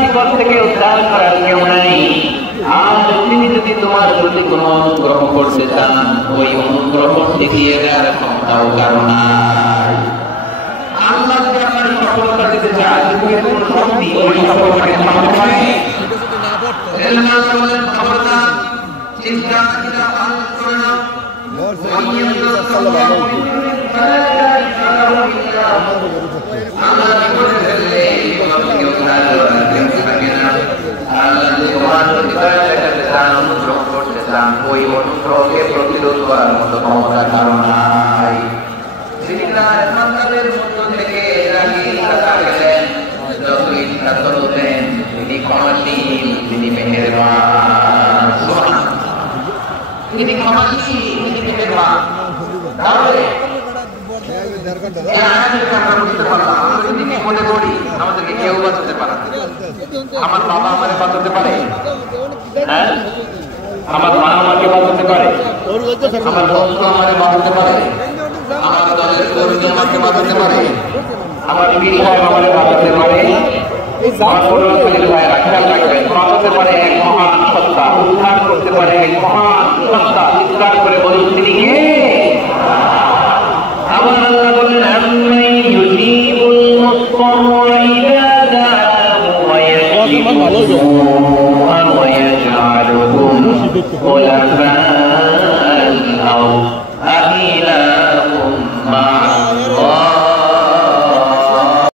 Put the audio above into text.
বিপদ থেকে উদ্ধার করার কেউ নাই। আর তিনি যদি তোমার প্রতি কোনো অনুগ্রহ করতে চান, ওই অনুগ্রহ টিকিয়ে দেওয়ার ক্ষমতাও কারো নাই। আল্লাহ যদি আপনার সফলতা দিতে চান, তুমি কোন শক্তি ওই সফলতাকে থামাতে পারে? খবরদার, চিন্তা কিনা পালন করে না। আল্লাহ বিপদে ফেললে কেউ থাকে না। আল্লাহ যদি তোমার প্রতি দয়া দেখাতে চান, অনুগ্রহ করতে চান, ওই অনুগ্রহকে প্রতিরোধ করার মতো ক্ষমতা কারো নাই। সন্তানের মধ্য থেকে যত ইচ্ছা করতেন, তিনি ক্ষমাশীল, তিনি মেহেরবান। তিনি ক্ষমাশীল, তিনি মেহেরবান। তাহলে আমাদেরকে কেউ বাঁচাতে পারে? আমার বাবা আমারে বাঁচাতে পারে? হ্যাঁ, আমার মা আমাকে বাঁচাতে পারে? আমার বন্ধু আমারে বাঁচাতে পারে? আমার দলের কর্মী আমাকে বাঁচাতে পারে? আমার পীর সাহেব আমারে বাঁচাতে পারে? বাঁচাতে পারে এক মহান সত্তা, উদ্ধার করতে পারে এক মহান সত্তা। চিৎকার করে বলুন, তিনি কে? আমার আল্লাহ বলেন, আম্মাই ইউজিবুল মুত্তারা ইযা দাআহু ওয়া ইয়াশফিউ ওয়া ইয়াজআলুকুম খুলাফা'আল আরদ।